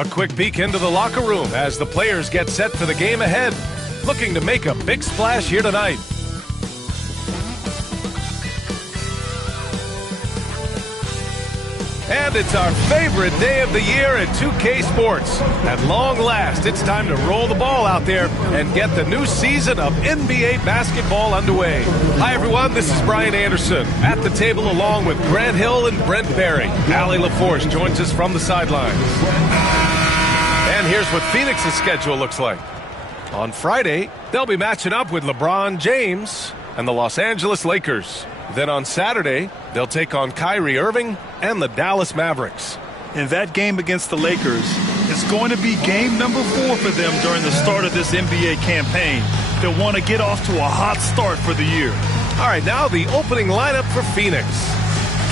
A quick peek into the locker room as the players get set for the game ahead, looking to make a big splash here tonight. And it's our favorite day of the year at 2K Sports. At long last, it's time to roll the ball out there and get the new season of NBA basketball underway. Hi, everyone. This is Brian Anderson at the table along with Grant Hill and Brent Barry. Allie LaForce joins us from the sidelines. And here's what Phoenix's schedule looks like. On Friday, they'll be matching up with LeBron James and the Los Angeles Lakers. Then on Saturday, they'll take on Kyrie Irving and the Dallas Mavericks. And that game against the Lakers is going to be game number 4 for them during the start of this NBA campaign. They'll want to get off to a hot start for the year. All right, now the opening lineup for Phoenix.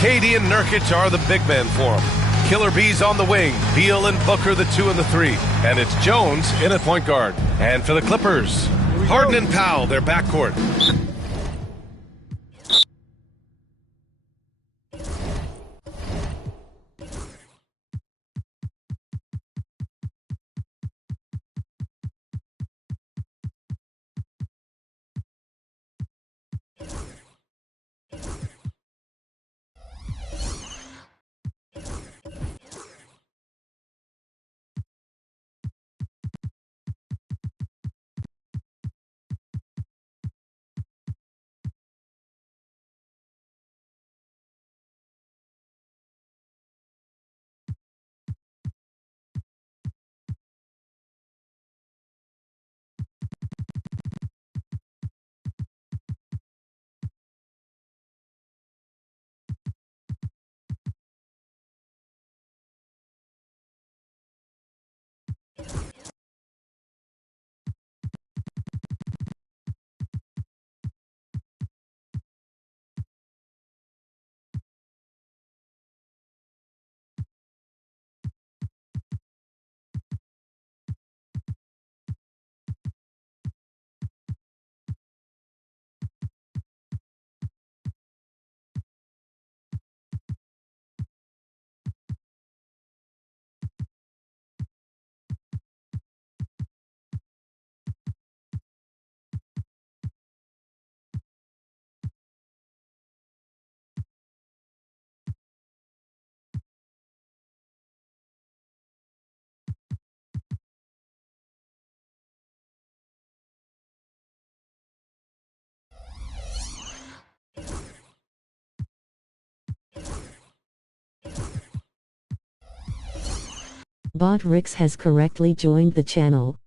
KD and Nurkic are the big men for them. Killer Bees on the wing, Beal and Booker the 2 and the 3. And it's Jones in at point guard. And for the Clippers, Harden and Powell, their backcourt. Bot Rix has correctly joined the channel.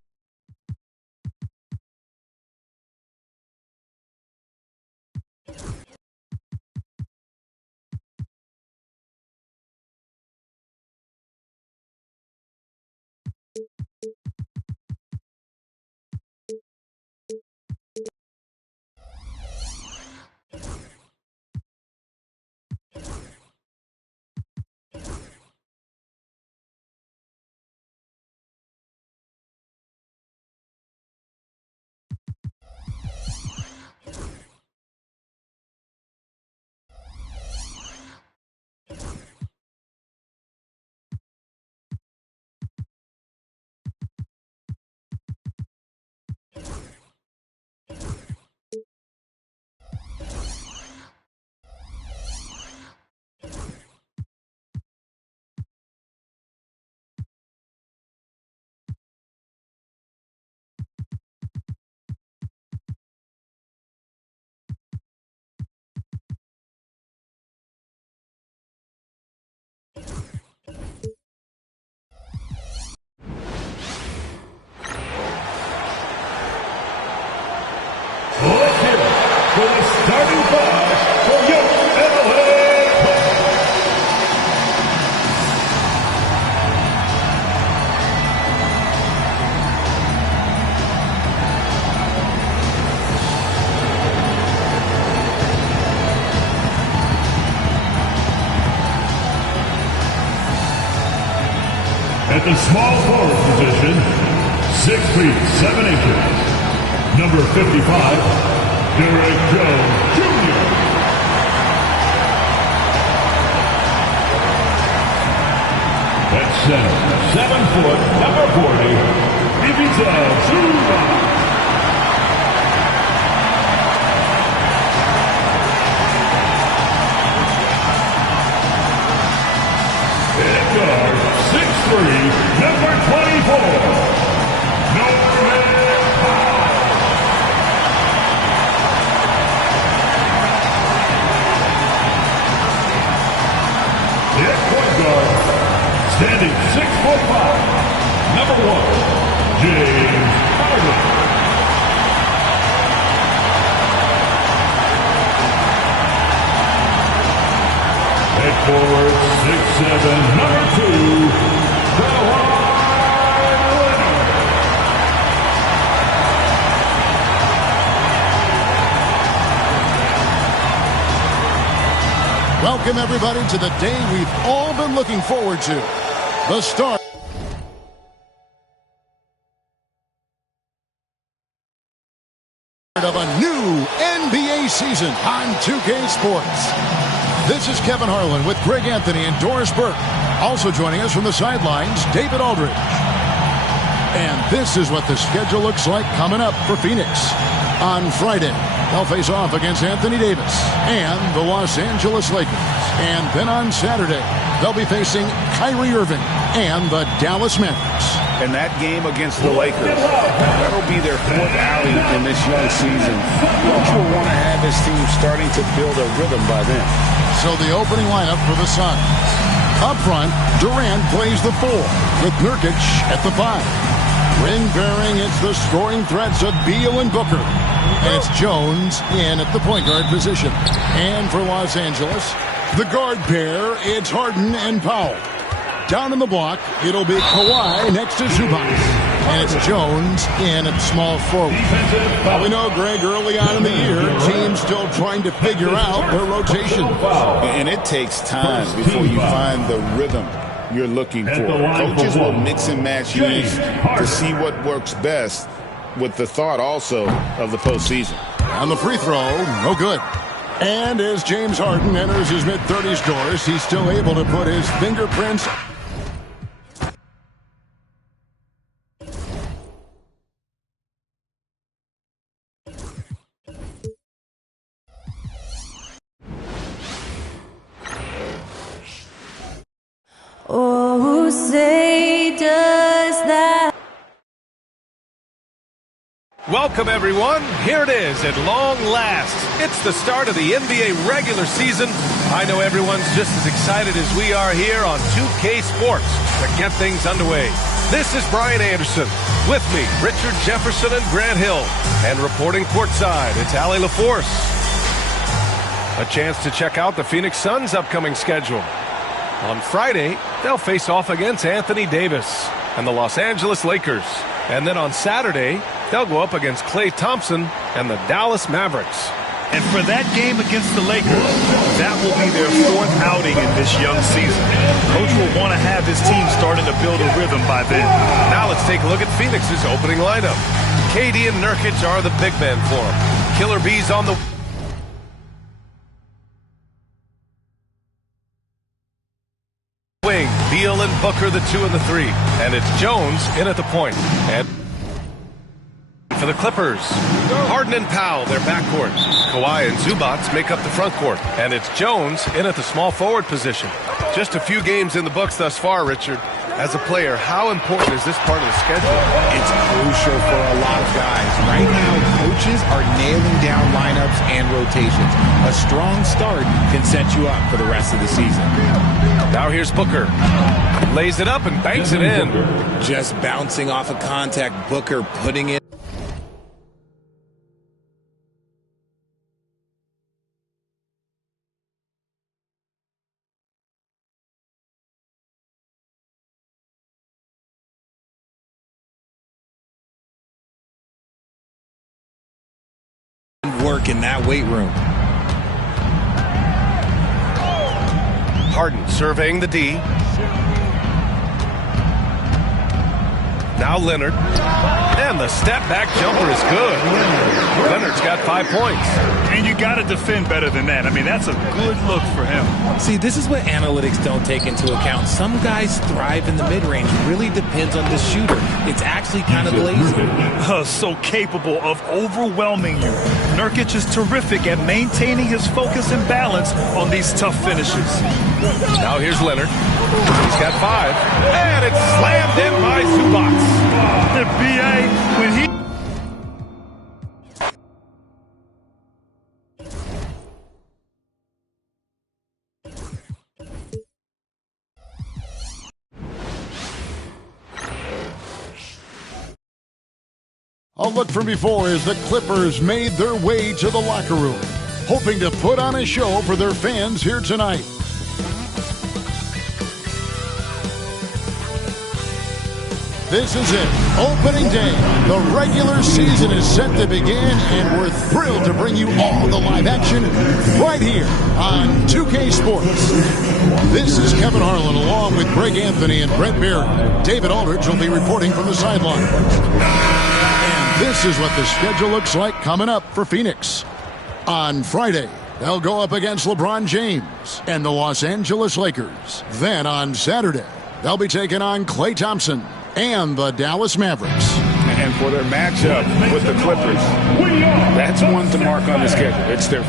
For the starting five for your LA Clippers. At the small forward position, 6 feet 7 inches, number 55, Derrick Jones Jr. At center, 7 foot, number 40, Ivica Zubac. At guard, 6'3", number 24, Norman Powell. At point guard, standing 6'5", number 1, James Harden. At forward, 6'7", number 2, Kawhi Leonard. Welcome, everybody, to the day we've all been looking forward to. The start of a new NBA season on 2K Sports. This is Kevin Harlan with Greg Anthony and Doris Burke. Also joining us from the sidelines, David Aldridge. And this is what the schedule looks like coming up for Phoenix. On Friday, they'll face off against Anthony Davis and the Los Angeles Lakers. And then on Saturday, they'll be facing Kyrie Irving and the Dallas Mavericks. And that game against the Lakers, that'll be their 4th outing in this young season. Coach will want to have his team starting to build a rhythm by then. So the opening lineup for the Suns. Up front, Durant plays the 4 with Nurkic at the 5. Ring bearing, it's the scoring threats of Beal and Booker. And it's Jones in at the point guard position. And for Los Angeles, the guard pair, it's Harden and Powell. Down in the block, it'll be Kawhi next to Zubac. And it's Jones in at small forward. Well, we know, Greg, early on in the year, teams still trying to figure out their rotation. And it takes time before you find the rhythm you're looking for. Coaches will mix and match units to see what works best, with the thought also of the postseason. On the free throw, no good. And as James Harden enters his mid-30s doors, he's still able to put his fingerprints Oh, say does that. Welcome, everyone. Here it is at long last. It's the start of the NBA regular season. I know everyone's just as excited as we are here on 2K Sports to get things underway. This is Brian Anderson. With me, Richard Jefferson and Grant Hill. And reporting courtside, it's Allie LaForce. A chance to check out the Phoenix Suns' upcoming schedule. On Friday, they'll face off against Anthony Davis and the Los Angeles Lakers. And then on Saturday, they'll go up against Klay Thompson and the Dallas Mavericks. And for that game against the Lakers, that will be their 4th outing in this young season. Coach will want to have his team starting to build a rhythm by then. Now let's take a look at Phoenix's opening lineup. KD and Nurkic are the big men for him. Killer Bees on the wing. Beal and Booker, the 2 and the 3. And it's Jones in at the point. And for the Clippers, Harden and Powell, their backcourt. Kawhi and Zubac make up the front court. And it's Jones in at the small forward position. Just a few games in the books thus far, Richard. As a player, how important is this part of the schedule? It's crucial for a lot of guys. Right now, coaches are nailing down lineups and rotations. A strong start can set you up for the rest of the season. Now here's Booker. Lays it up and banks it in. Just bouncing off of contact, Booker putting it. Work in that weight room. Harden surveying the D. Now Leonard. And the step-back jumper is good. Leonard's got 5 points. And you got to defend better than that. I mean, that's a good look for him. See, this is what analytics don't take into account. Some guys thrive in the mid-range. Really depends on the shooter. It's actually kind of lazy. So capable of overwhelming you. Nurkic is terrific at maintaining his focus and balance on these tough finishes. Now here's Leonard. He's got 5. And it's slammed in by Zubac. The BA, when he... A look from before as the Clippers made their way to the locker room, hoping to put on a show for their fans here tonight. This is it, opening day. The regular season is set to begin, and we're thrilled to bring you all the live action right here on 2K Sports. This is Kevin Harlan along with Greg Anthony and Brett Berry. David Aldridge will be reporting from the sideline. And this is what the schedule looks like coming up for Phoenix. On Friday, they'll go up against LeBron James and the Los Angeles Lakers. Then on Saturday, they'll be taking on Klay Thompson and the Dallas Mavericks. And for their matchup with the Clippers, that's one to mark on the schedule. It's their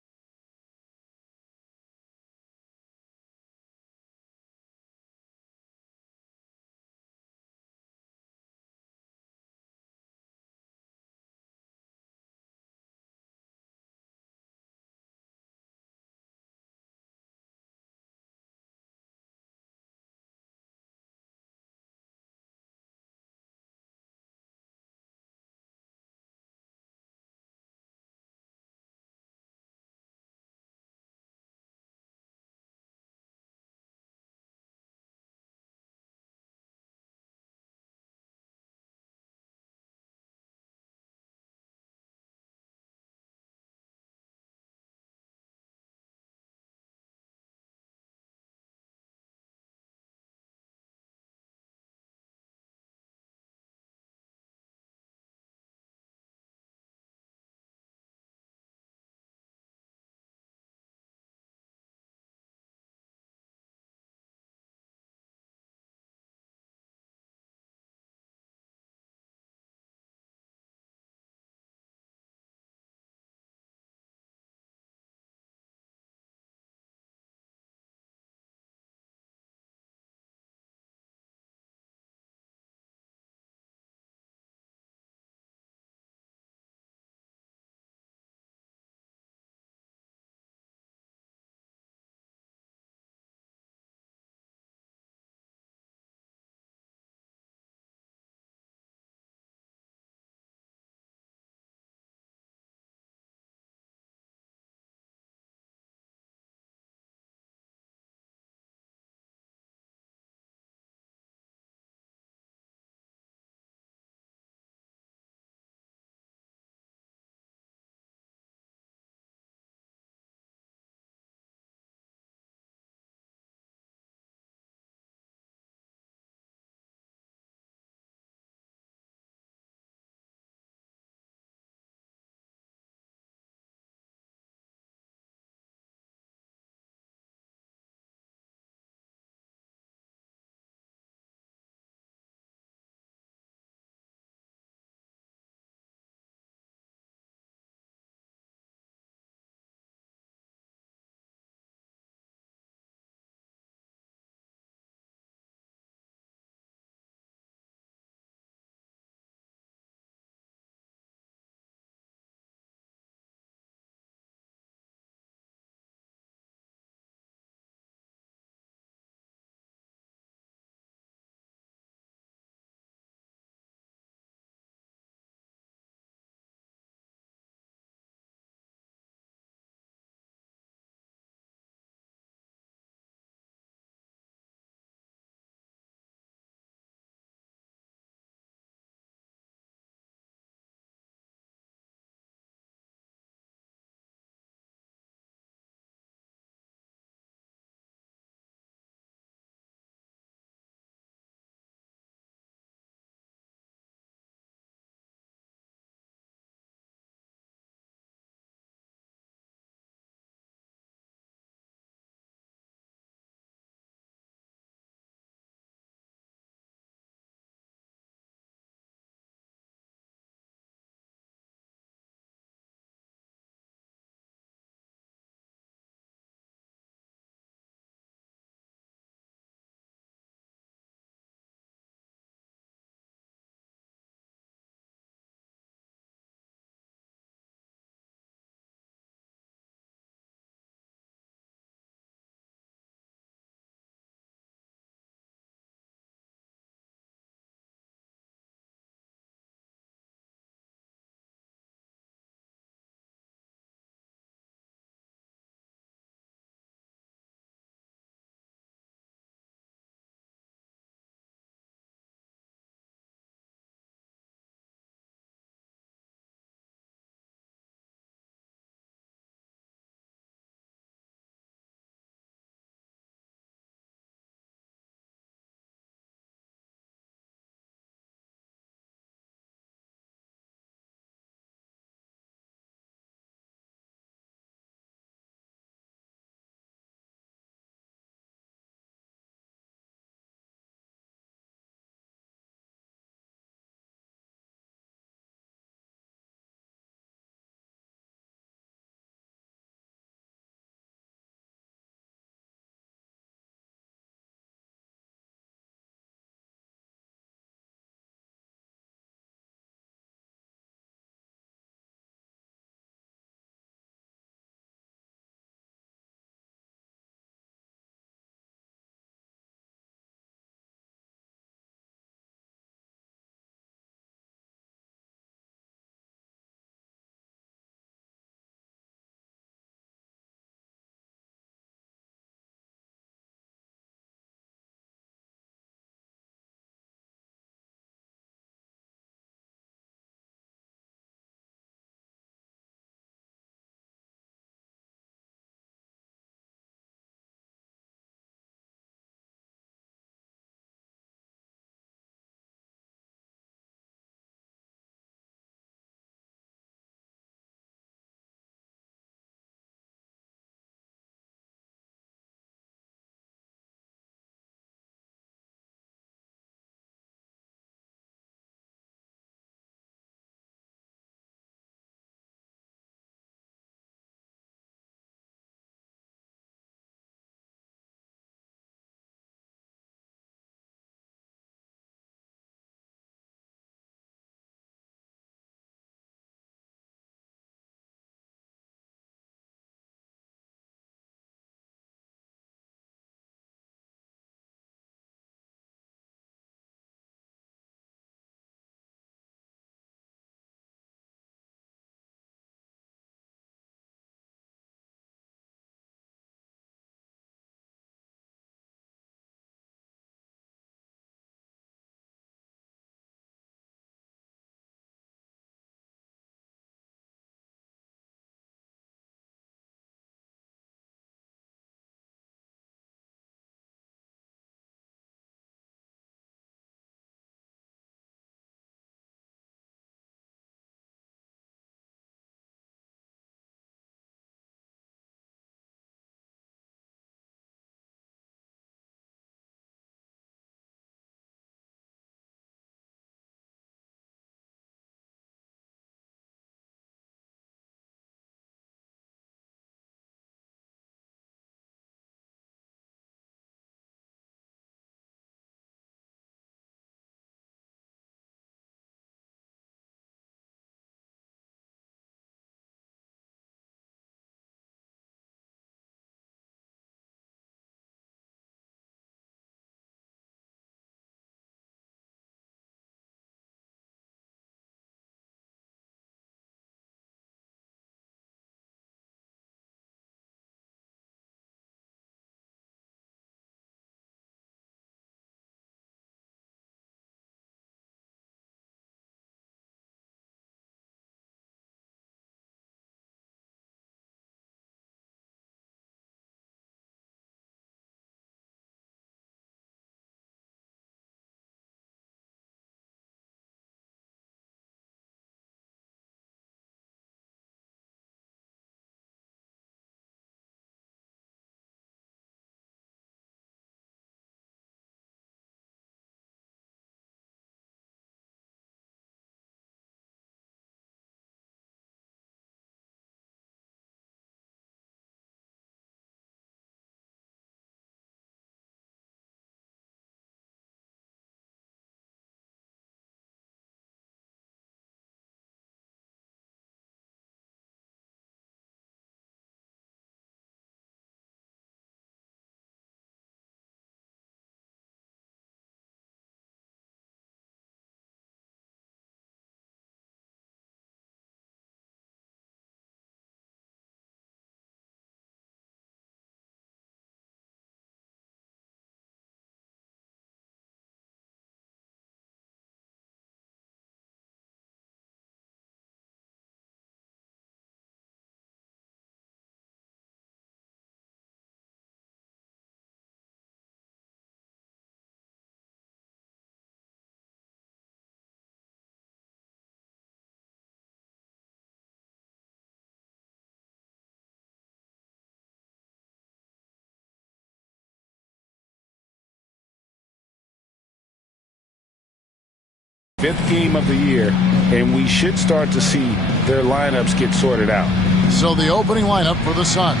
5th game of the year, and we should start to see their lineups get sorted out. So the opening lineup for the Suns.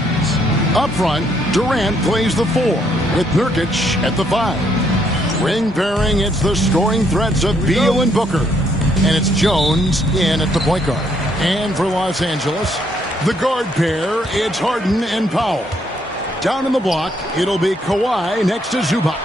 Up front, Durant plays the 4 with Nurkic at the 5. Ring pairing, it's the scoring threats of Beal and Booker. And it's Jones in at the point guard. And for Los Angeles, the guard pair, it's Harden and Powell. Down in the block, it'll be Kawhi next to Zubac.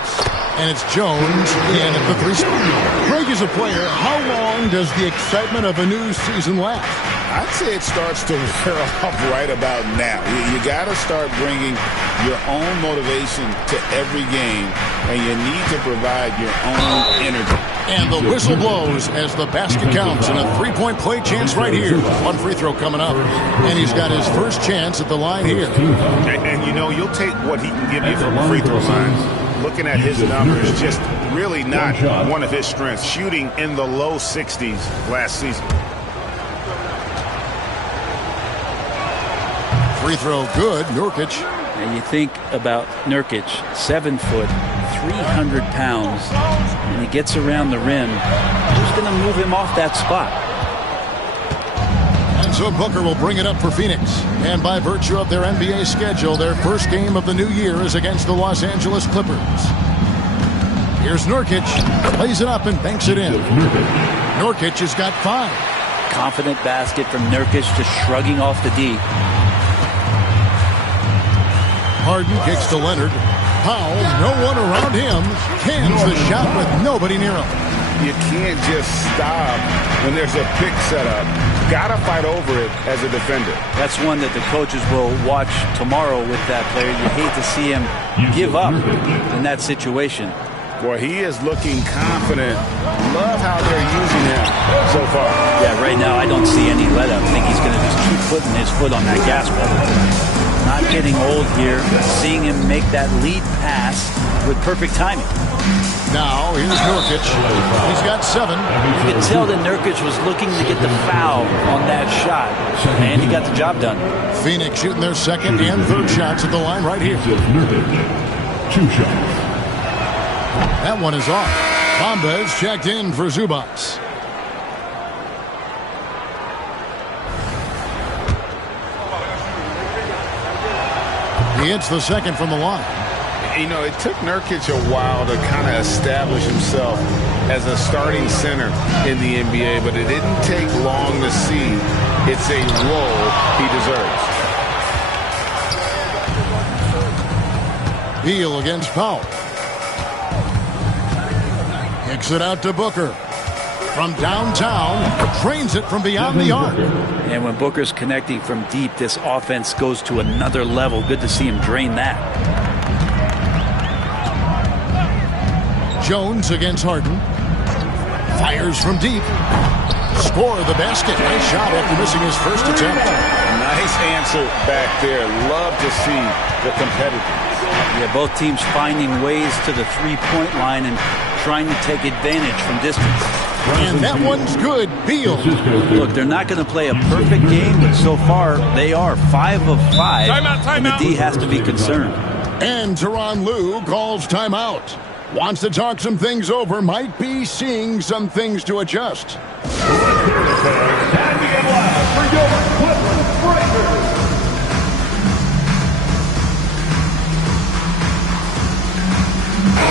And it's Jones in at the 3 spot. Greg, is a player, how long does the excitement of a new season last? I'd say it starts to wear off right about now. You got to start bringing your own motivation to every game, and you need to provide your own energy. And the whistle blows as the basket counts, and a 3-point play chance right here. One free throw coming up, and he's got his first chance at the line here. And you know, you'll take what he can give you from free throw line. Looking at his numbers, just really not one of his strengths. Shooting in the low 60s last season. Free throw good, Nurkic. And you think about Nurkic, 7 foot, 300 pounds, and he gets around the rim. Who's going to move him off that spot? And so Booker will bring it up for Phoenix. And by virtue of their NBA schedule, their first game of the new year is against the Los Angeles Clippers. Here's Nurkic, plays it up and banks it in. Nurkic has got 5. Confident basket from Nurkic, just shrugging off the D. Harden kicks to Leonard. Powell, no one around him, cans the shot with nobody near him. You can't just stop when there's a pick set up. Gotta fight over it as a defender. That's one that the coaches will watch tomorrow with that player. You hate to see him give up in that situation. Boy, he is looking confident. Love how they're using him so far. Yeah, right now I don't see any let up. I think he's going to just keep putting his foot on that gas pedal. Not getting old here, seeing him make that lead pass with perfect timing. Now, here's Nurkic. He's got 7. You can tell that Nurkic was looking to get the foul on that shot, and he got the job done. Phoenix shooting their second and third shots at the line right here. 2 shots. That one is off. Bombas checked in for Zubac. He hits the second from the line. You know, it took Nurkic a while to kind of establish himself as a starting center in the NBA, but it didn't take long to see it's a role he deserves. Beal against Powell. Kicks it out to Booker. From downtown, trains it from beyond the arc. And when Booker's connecting from deep, this offense goes to another level. Good to see him drain that. Jones against Harden. Fires from deep. Score the basket. Nice shot after missing his first attempt. Nice answer back there. Love to see the competitiveness. Yeah, both teams finding ways to the three-point line and trying to take advantage from distance. And that one's good. Beal. Look, they're not going to play a perfect game, but so far they are 5 of 5. And the D has to be concerned. And Tyronn Lue calls timeout. Wants to talk some things over. Might be seeing some things to adjust.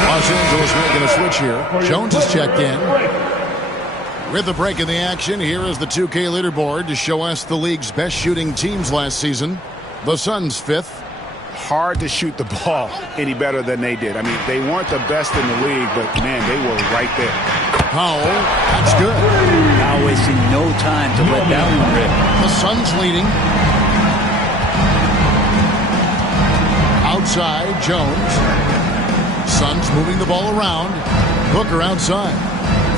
Los Angeles making a switch here. Jones is checked in. With the break in the action, here is the 2K leaderboard to show us the league's best shooting teams last season. The Suns 5th. Hard to shoot the ball any better than they did. I mean, they weren't the best in the league, but, man, they were right there. Powell, that's good. Now wasting no time to let that one rip. The Suns leading. Outside, Jones. Suns moving the ball around. Booker outside.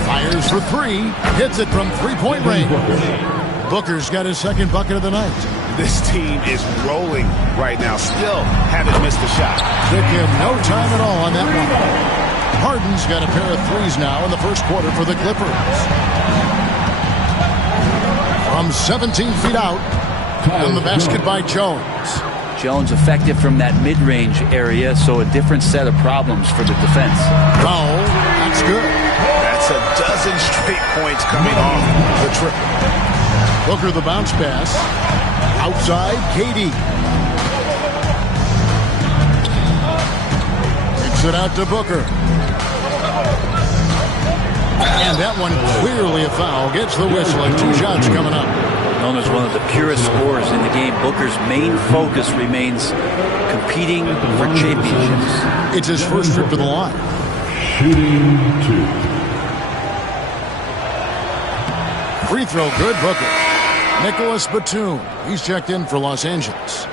Fires for 3. Hits it from three-point range. Booker's got his second bucket of the night. This team is rolling right now. Still haven't missed a shot. Took him no time at all on that one. Harden's got a pair of threes now in the first quarter for the Clippers. From 17 feet out, and the basket by Jones. Jones effective from that mid-range area, so a different set of problems for the defense. Powell, that's good. That's That's a dozen straight points coming off the triple. Booker the bounce pass. Outside, KD. Kicks it out to Booker. And that one clearly a foul. Gets the whistle and 2 shots coming up. Known as one of the purest scorers in the game, Booker's main focus remains competing for championships. It's his first trip to the line. Shooting 2. Free throw good, Booker. Nicholas Batum. He's checked in for Los Angeles.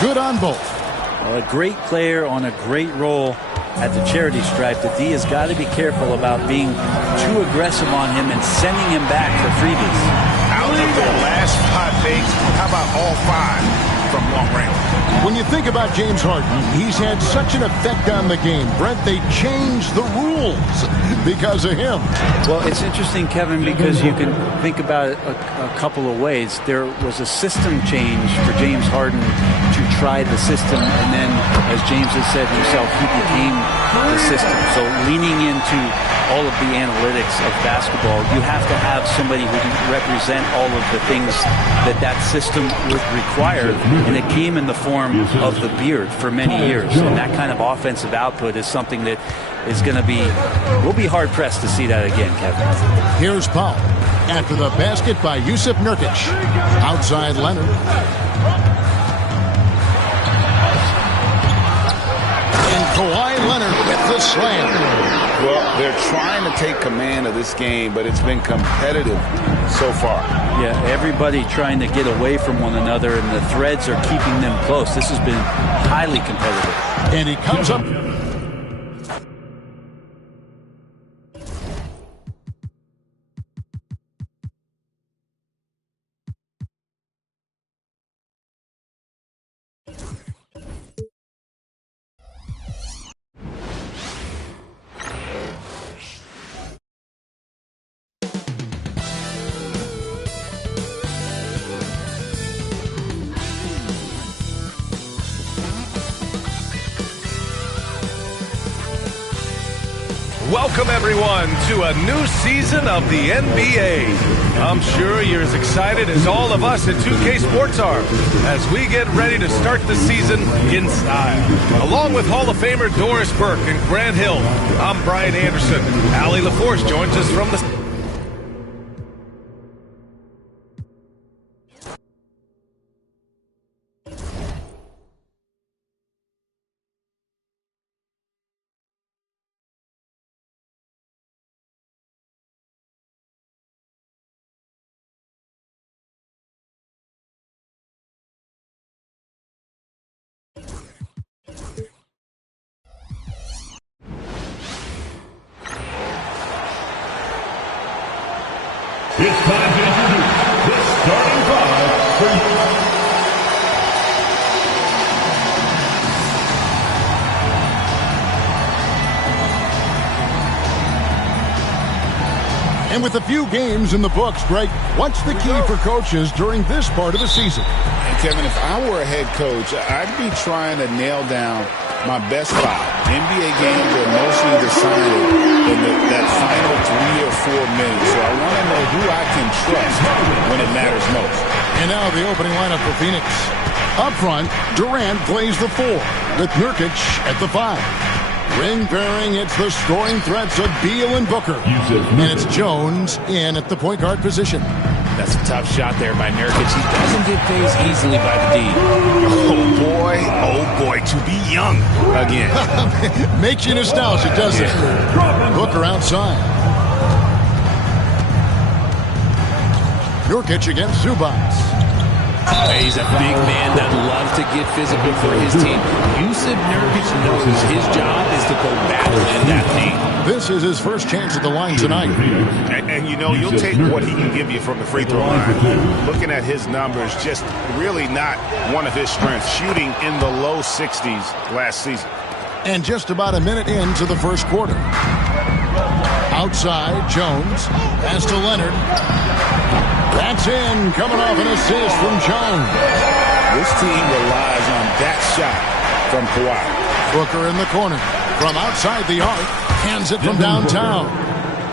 Good on both. Well, a great player on a great role at the charity stripe. The D has got to be careful about being too aggressive on him and sending him back for freebies. Out of their last 5 fakes, how about all 5 from long range? When you think about James Harden, he's had such an effect on the game. Brent, they changed the rules because of him. Well, it's interesting, Kevin, because you can think about it a couple of ways. There was a system change for James Harden to try the system, and then, as James has said himself, he became the system. So leaning into all of the analytics of basketball, you have to have somebody who can represent all of the things that system would require, and it came in the form of the beard for many years. And that kind of offensive output is something that is going to be, we'll be hard-pressed to see that again, Kevin. Here's Paul after the basket by Jusuf Nurkic. Outside Leonard. And Kawhi Leonard with the slam. Well, they're trying to take command of this game, but it's been competitive so far. Yeah, everybody trying to get away from one another, and the threads are keeping them close. This has been highly competitive. And he comes up. Welcome, everyone, to a new season of the NBA. I'm sure you're as excited as all of us at 2K Sports are as we get ready to start the season in style. Along with Hall of Famer Doris Burke and Grant Hill, I'm Brian Anderson. Allie LaForce joins us from the... It's time to introduce the starting 5 for you. And with a few games in the books, Greg, what's the key for coaches during this part of the season? And Kevin, if I were a head coach, I'd be trying to nail down my best 5. NBA games are mostly decided in that final 3 or 4 minutes. So I want to know who I can trust when it matters most. And now the opening lineup for Phoenix. Up front, Durant plays the 4 with Nurkic at the 5. Ring pairing, it's the scoring threats of Beal and Booker. And it's Jones in at the point guard position. That's a tough shot there by Nurkic. He doesn't get phased easily by the D. Oh boy, to be young again. Makes you nostalgic, doesn't it? Booker outside. Nurkic against Zubac. He's a big man that loves to get physical for his team. Jusuf Nurkic knows his job is to go battle in that paint. This is his first chance at the line tonight. And you know, you'll take what he can give you from the free throw line. Looking at his numbers, just really not one of his strengths. Shooting in the low 60s last season. And just about a minute into the first quarter. Outside, Jones. Pass to Leonard. That's in, coming off an assist from Jones. This team relies on that shot from Kawhi. Booker in the corner. From outside the arc, hands it from downtown.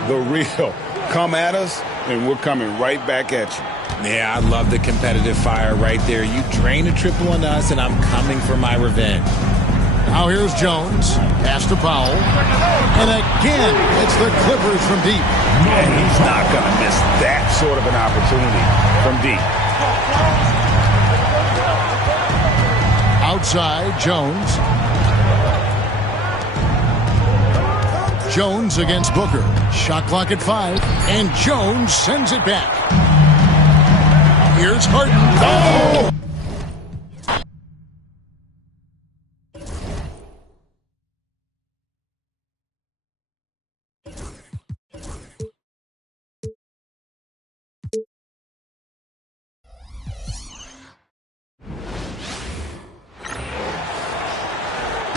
The real. Come at us, and we're coming right back at you. Yeah, I love the competitive fire right there. You drain a triple on us, and I'm coming for my revenge. Now here's Jones. Pass to Powell. And again, it's the Clippers from deep. And he's not going to miss that sort of an opportunity from deep. Outside, Jones. Jones against Booker. Shot clock at 5. And Jones sends it back. Here's Harden. Oh!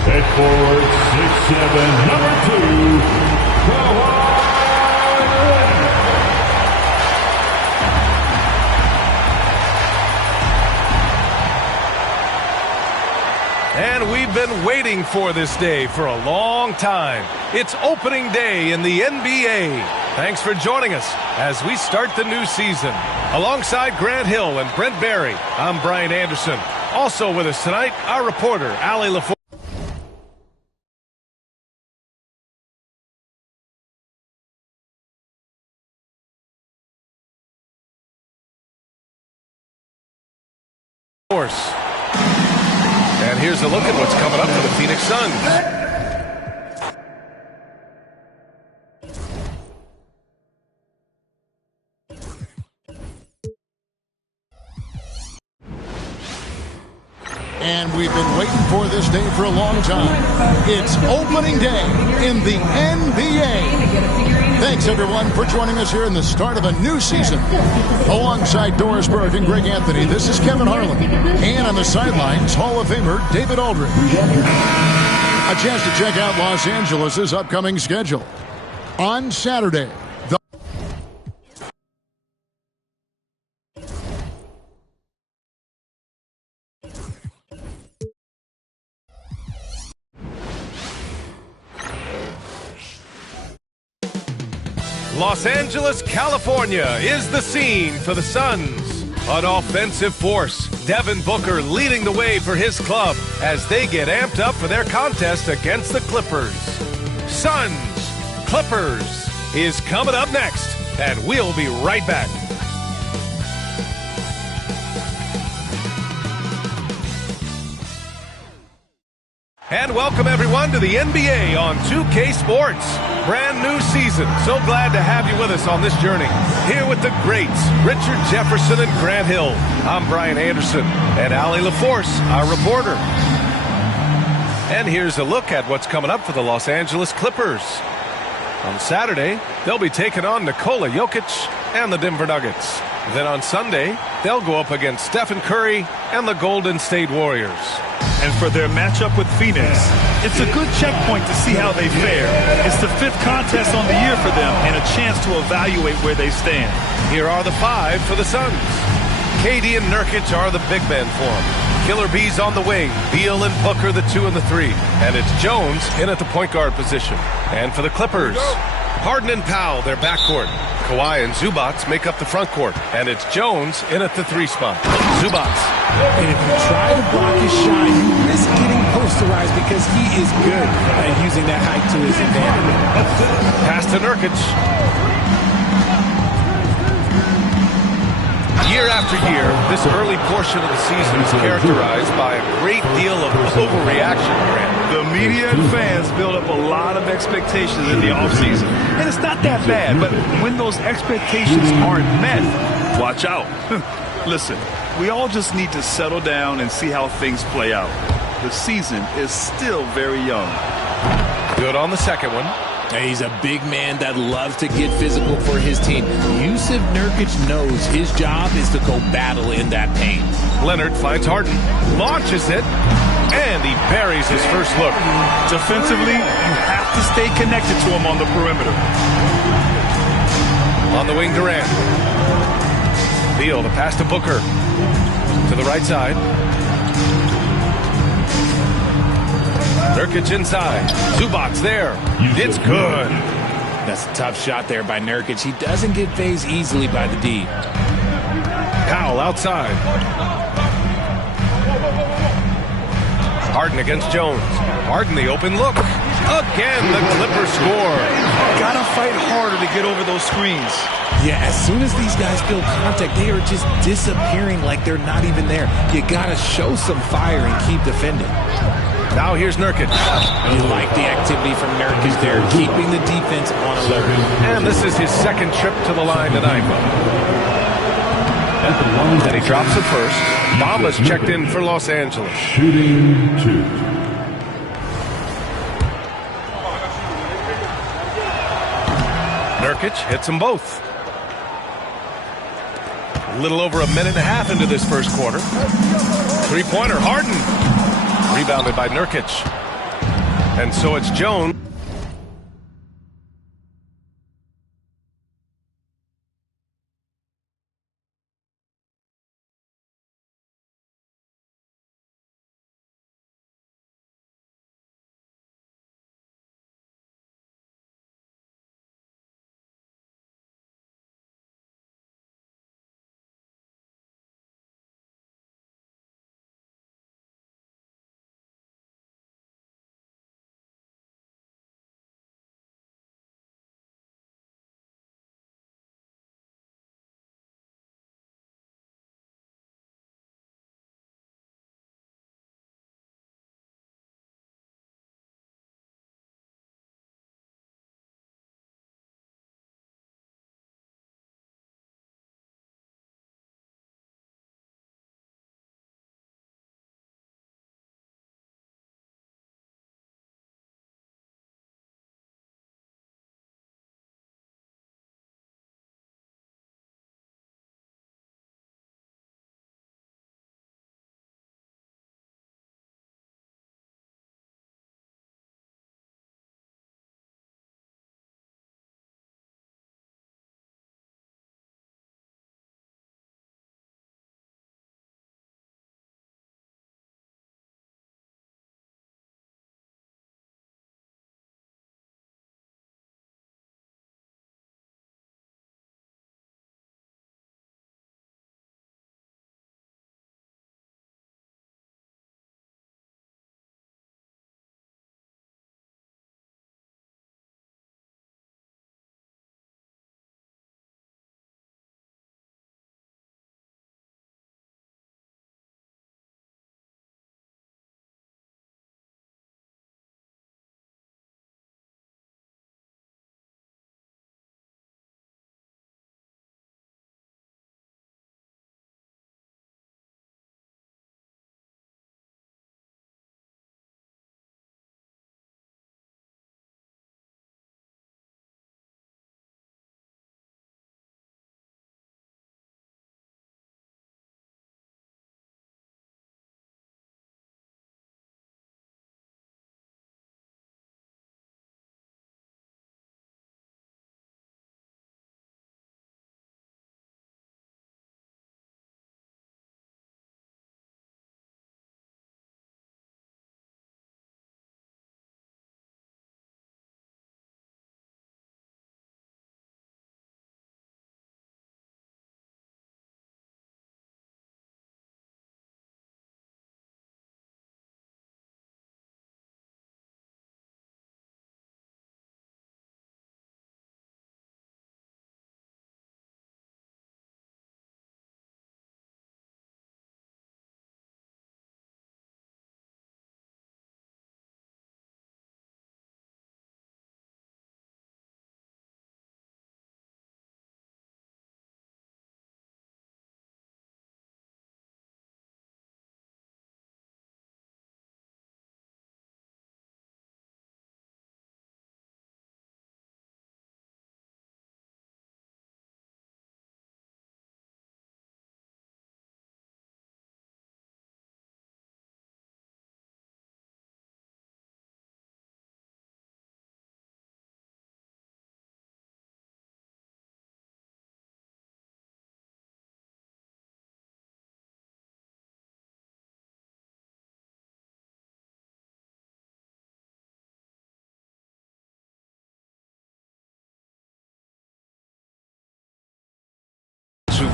Head forward, 6'7", number 2, Kawhi Leonard. And we've been waiting for this day for a long time. It's opening day in the NBA. Thanks for joining us as we start the new season. Alongside Grant Hill and Brent Barry, I'm Brian Anderson. Also with us tonight, our reporter, Allie LaForce. And here's a look at what's coming up for the Phoenix Suns. And we've been waiting for this day for a long time. It's opening day in the NBA. Thanks, everyone, for joining us here in the start of a new season. Alongside Doris Burke and Greg Anthony, this is Kevin Harlan. And on the sidelines, Hall of Famer David Aldridge. A chance to check out Los Angeles' upcoming schedule. On Saturday, Los Angeles, California is the scene for the Suns. An offensive force. Devin Booker leading the way for his club as they get amped up for their contest against the Clippers. Suns, Clippers is coming up next, and we'll be right back. And welcome everyone to the NBA on 2K Sports. Brand new season. So glad to have you with us on this journey. Here with the greats, Richard Jefferson and Grant Hill. I'm Brian Anderson and Allie LaForce, our reporter. And here's a look at what's coming up for the Los Angeles Clippers. On Saturday, they'll be taking on Nikola Jokic and the Denver Nuggets. Then on Sunday, they'll go up against Stephen Curry and the Golden State Warriors. And for their matchup with Phoenix, it's a good checkpoint to see how they fare. It's the 5th contest on the year for them and a chance to evaluate where they stand. Here are the 5 for the Suns. KD and Nurkic are the big men for them. Killer Bees on the wing, Beal and Booker the 2 and the 3. And it's Jones in at the point guard position. And for the Clippers, Harden and Powell, their backcourt. Kawhi and Zubac make up the front court. And it's Jones in at the 3 spot. Zubac. And if you try to block his shot, you risk getting posterized because he is good at using that height to his advantage. Pass to Nurkic. Year after year, this early portion of the season is characterized by a great deal of overreaction, Grant. The media and fans build up a lot of expectations in the offseason. And it's not that bad, but when those expectations aren't met, watch out. Listen, we all just need to settle down and see how things play out. The season is still very young. Good on the second one. He's a big man that loves to get physical for his team. Jusuf Nurkic knows his job is to go battle in that paint. Leonard finds Harden, launches it, and he buries his first look. Defensively, you have to stay connected to him on the perimeter. On the wing, Durant. Beal, the pass to Booker. To the right side. Nurkic inside. Zubac's there. It's good. That's a tough shot there by Nurkic. He doesn't get phased easily by the D. Powell outside. Harden against Jones. Harden the open look. Again, the Clippers score. Gotta fight harder to get over those screens. Yeah, as soon as these guys feel contact, they are just disappearing like they're not even there. You gotta show some fire and keep defending. Now here's Nurkic. You like the activity from Nurkic there, keeping the defense on alert. And this is his second trip to the line tonight. And he drops it first. Bamba's checked in for Los Angeles. Shooting 2. Nurkic hits them both. A little over a minute and a half into this first quarter. Three-pointer, Harden. Rebounded by Nurkic. And so it's Jones.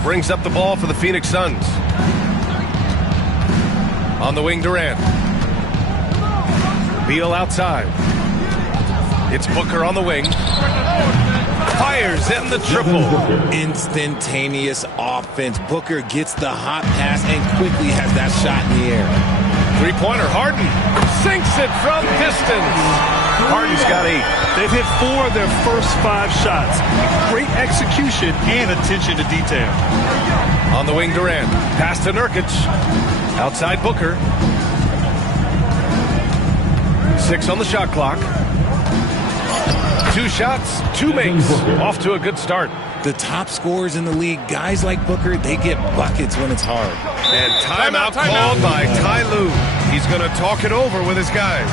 brings up the ball for the Phoenix Suns. On the wing, Durant. Beal outside. It's Booker on the wing. Fires in the triple. Instantaneous offense. Booker gets the hot pass and quickly has that shot in the air. Three-pointer, Harden sinks it from distance. Harden's got 8. They've hit 4 of their first 5 shots. Great execution and attention to detail. On the wing, Durant. Pass to Nurkic. Outside Booker. 6 on the shot clock. 2 shots, 2 makes. Off to a good start. The top scorers in the league, guys like Booker, they get buckets when it's hard. And timeout called by Ty Lue. He's going to talk it over with his guys.